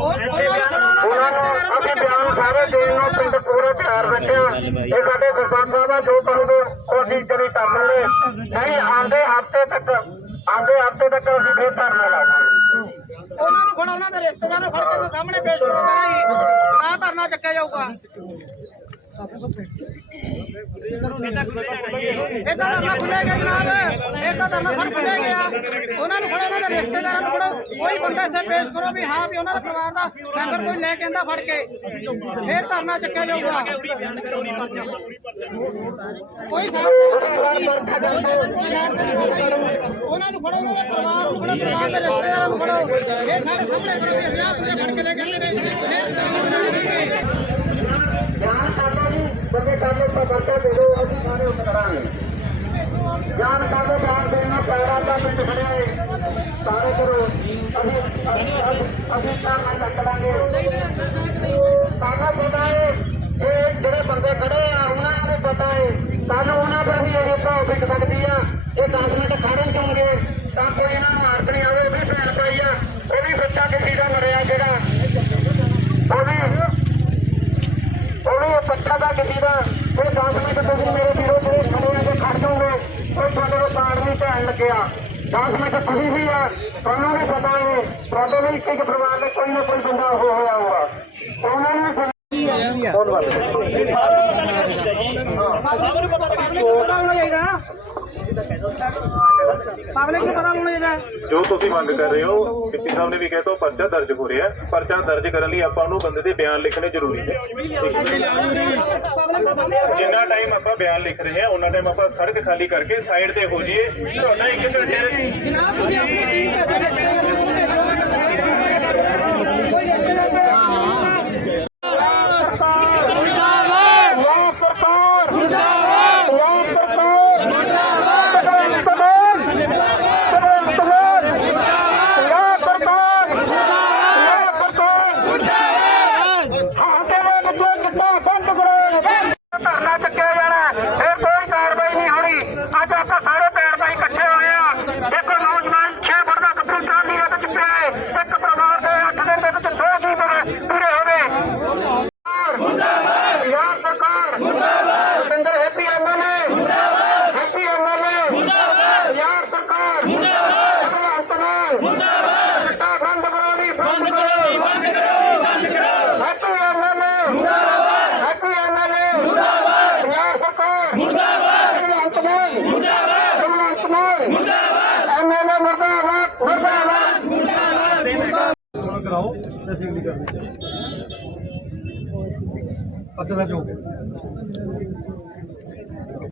ਉਹਨਾਂ ਨੂੰ ਅਸੀਂ ਬਿਆਨ ਸਾਰੇ ਦੇਣ ਨੂੰ ਪਿੰਡ ਪੂਰੇ ਤਿਆਰ ਬੈਠੇ ਇਹ ਸਾਡੇ ਸਰਪੰਚ ਸਾਹਿਬ ਆ, ਜੋ ਕਰੂਗੇ ਉਹ ਅਸੀਂ ਚਲੀ ਕਰਾਂਗੇ ਨਹੀਂ, ਆਂਦੇ ਹਫ਼ਤੇ ਤੱਕ, ਆਂਦੇ ਹਫ਼ਤੇ ਤੱਕ ਅਸੀਂ ਫੇਰ ਧਰਨਾ ਲਾਵਾਂਗੇ ਉਹਨਾਂ ਨੂੰ ਫੜੋ, ਉਹਨਾਂ ਦੇ ਰਿਸ਼ਤੇਦਾਰਾਂ ਨੂੰ ਫੜ ਕੇ ਸਾਹਮਣੇ ਪੇਸ਼ ਕਰੋ ਭਾਈ ਧਰਨਾ ਚੱਕਿਆ ਜਾਊਗਾ। ਇਹ ਤਾਂ ਧਰਨਾ ਖੁੱਲੇ ਜਨਾਬ। ਇਹ ਤਾਂ ਧਰਨਾ ਸਰ ਖੁੱਲੇ ਗਿਆ। ਉਹਨਾਂ ਨੂੰ ਫੜੋ ਉਹਨਾਂ ਦੇ ਰਿਸ਼ਤੇਦਾਰਾਂ ਨੂੰ ਫੜੋ। ਕੋਈ ਬੰਦਾ ਇੱਥੇ ਪੇਸ਼ ਕਰੋ ਵੀ ਹਾਂ ਵੀ ਉਹਨਾਂ ਦਾ ਪਰਿਵਾਰ ਦਾ ਮੈਂਬਰ ਕੋਈ ਲੈ ਕੇ ਆਂਦਾ ਫੜ ਕੇ। ਫੇਰ ਧਰਨਾ ਚੱਕਿਆ ਜਾਊਗਾ। ਕੋਈ ਸਾਹਮਣੇ ਉਹਨਾਂ ਨੂੰ ਫੜੋ, ਉਹਨਾਂ ਦੇ ਪਰਿਵਾਰ ਨੂੰ ਫੜੋ, ਪਰਿਵਾਰ ਦੇ ਰਿਸ਼ਤੇਦਾਰਾਂ ਨੂੰ ਫੜੋ। ਇਹ ਸਾਰੇ ਸਾਹਮਣੇ ਕਰੋ ਵੀ ਅਸੀਂ ਆਹ ਬੰਦੇ ਫੜ ਕੇ ਲੈ ਕੇ ਆਂਦੇ ਨੇ ਫੇਰ ਧਰਨਾ ਬਣਾਵਾਂਗੇ ਜਾਨ ਕਾਲੋ ਜੀ ਬੰਦੇ ਕਾਲੋ ਦੇ ਦਿਓ, ਅਸੀਂ ਸਾਰੇ ਉੱਤੇ ਕਰਾਂਗੇ। ਜਾਨ ਕਾਲੋ ਜਾਨ ਦੇਣਾ ਪੈਰਾ ਦਾ ਪਿੰਡ ਖੜਿਆ ਏ ਸਾਰੇ ਕਰੋ। ਅਸੀਂ ਅਸੀਂ ਅਸੀਂ ਤਾਂ ਸਾਨੂੰ ਪਤਾ ਏ, ਇਹ ਜਿਹੜੇ ਬੰਦੇ ਖੜੇ ਆ, ਉਹਨਾਂ ਨੂੰ ਵੀ ਪਤਾ ਏ। ਸਾਨੂੰ ਉਹਨਾਂ ਪਰ ਹੀ ਇਹ ਭਾਵ ਵਿਕ ਸਕਦੀ ਆ। ਇਹ 10 ਮਿੰਟ ਖੜਨ ਚੋਂਗੇ ਤਾਂ ਕੋਈ ਇਹਨਾਂ ਮਾਰਕ ਨਹੀਂ ਆਵੇ ਉਹ ਵੀ ਭੈਣ ਪਾਈ ਆ ਉਹ ਵੀ ਬੱਚਾ ਕਿਸੇ ਦਾ ਮਰਿਆ ਜਿਹੜਾ ਉਹ ਵੀ ਉਹ ਵੀ ਪੱਟਾ ਦਾ ਕਿਸੇ ਦਾ ਇਹ 10 ਮਿੰਟ ਤੁਸੀਂ ਮੇਰੇ ਵੀਰੋ ਜਿਹੜੇ ਖੜੇ ਆ ਕੇ ਖੜ ਜਾਓਗੇ ਉਹ ਤੁਹਾਡੇ ਨੂੰ ਧਿਆਨ ਲੱਗਿਆ। 10 ਮਿੰਟ ਤੁਸੀਂ ਵੀ ਆ। ਤੁਹਾਨੂੰ ਵੀ ਪਤਾ ਹੈ ਤੁਹਾਡੇ ਵੀ ਇੱਕ ਪਰਿਵਾਰ ਦੇ ਕੋਈ ਨਾ ਕੋਈ ਬੰਦਾ ਹੋ ਹੋਇਆ ਹੋਊਗਾ। ਉਹਨਾਂ ਨੂੰ ਕੌਣ ਵੱਲ ਪਬਲਿਕ ਨੂੰ ਪਤਾ ਹੋਣਾ ਚਾਹੀਦਾ। ਪਬਲਿਕ ਨੂੰ ਪਤਾ ਹੋਣਾ ਚਾਹੀਦਾ। ਜੋ ਤੁਸੀਂ ਮੰਗ ਕਰ ਰਹੇ ਹੋ ਡਿਪਟੀ ਸਾਹਿਬ ਨੇ ਵੀ ਕਹਿਤਾ ਉਹ ਪਰਚਾ ਦਰਜ ਹੋ ਰਿਹਾ ਹੈ। ਪਰਚਾ ਦਰਜ ਕਰਨ ਲਈ ਆਪਾਂ ਨੂੰ ਬੰਦੇ ਦੇ ਬਿਆਨ ਲਿਖਣੇ ਜ਼ਰੂਰੀ ਨੇ। ਜਿੰਨਾ ਟਾਈਮ ਆਪਾਂ ਬਿਆਨ ਲਿਖ ਰਹੇ ਹਾਂ ਉਹਨਾਂ ਟਾਈਮ ਆਪਾਂ ਸੜਕ ਖਾਲੀ ਕਰਕੇ ਸਾਈਡ ਤੇ ਹੋ ਜਾਈਏ। ਤੁਹਾਡਾ ਇੱਕ ਘੰਟੇ ਜਨਾਬ ਤੁਸੀਂ ਆਪਣੀ ਟੀਮ ਭੇਜੋ ਕੋਈ ਰਿਸ਼ਤੇਦਾਰ ਯਾ ਸਰਕਾਰ ਮੁਰਦਾਬਾਦ ਯਾ ਸਰਕਾਰ ਮੁਰਦਾਬਾਦ ਮੁਰਦਾਬਾਦ ਮੁਰਦਾਬਾਦ ਯਾ ਸਰਕਾਰ ਮੁਰਦਾਬਾਦ ਮੁਰਦਾਬਾਦ ਹਾਂ ਤੇ ਬੱਚੇ ਕਿੱਦਾਂ ਬੰਦ ਕਰੋ ਧਰਨਾ ਚੱਕਿਆ ਜਾਣਾ ਇਹ ਕੋਈ ਕਾਰਵਾਈ ਨਹੀਂ ਹੋਣੀ ਅੱਜ ਆਪਾਂ ਸਾਰੇ ਪੈਰ ਭਾਈ ਇਕੱਠੇ ਹੋਏ ਆ ਦੇਖੋ ਨੌਜਵਾਨ 6 ਫੁੱਟ ਦਾ ਕੱਪੂ ਟਰਾਲੀ ਦੇ ਵਿੱਚ ਪਿਆ ਹੈ ਇੱਕ ਪਰਿਵਾਰ ਦੇ 8 ਦਿਨ ਦੇ ਵਿੱਚ ਦੋ ਜੀ ਪੂਰੇ ਪੂਰੇ ਹੋ ਗਏ ਮੁਰਦਾਬਾਦ ਯਾ ਸਰਕਾਰ ਮੁਰਦਾਬਾਦ ਸਿੰਦਰ ਹੈਪੀ ਐਮਐਲਏ ਮੁਰਦਾਬਾਦ ਹੈਪੀ ਐਮਐਲਏ ਮੁਰਦਾਬਾਦ ਯਾ ਸਰਕਾਰ। ਮੁਰਦਾਬਾਦ। ਭਗਵੰਤ ਮਾਨ ਮੁਰਦਾਬਾਦ। ਸੱਤਾ ਬੰਦ ਕਰੋ ਨਹੀਂ ਬੰਦ ਕਰੋ। ਬੰਦ ਕਰੋ। ਬੰਦ ਕਰੋ ਹੈਪੀ ਐਮਐਲਏ ਮੁਰਦਾਬਾਦ। ਹੈਪੀ ਐਮਐਲਏ ਮੁਰਦਾਬਾਦ। ਯਾ ਸਰਕਾਰ। ਮੁਰਦਾਬਾਦ। ਭਗਵੰਤ ਮਾਨ ਮੁਰਦਾਬਾਦ। ਭਗਵੰਤ ਮਾਨ ਮੁਰਦਾਬਾਦ। ਐਮਐਲਏ ਮੁਰਦਾਬਾਦ। ਮੁਰਦਾਬਾਦ। ਹੁਣ ਕਰਾਓ ਤੇ ਅਸੀਂ ਅਗਲੀ ਕਰਨੀ ਚਾਹੀਦੀ ਅੱਛਾ ਦਾ ਜੋ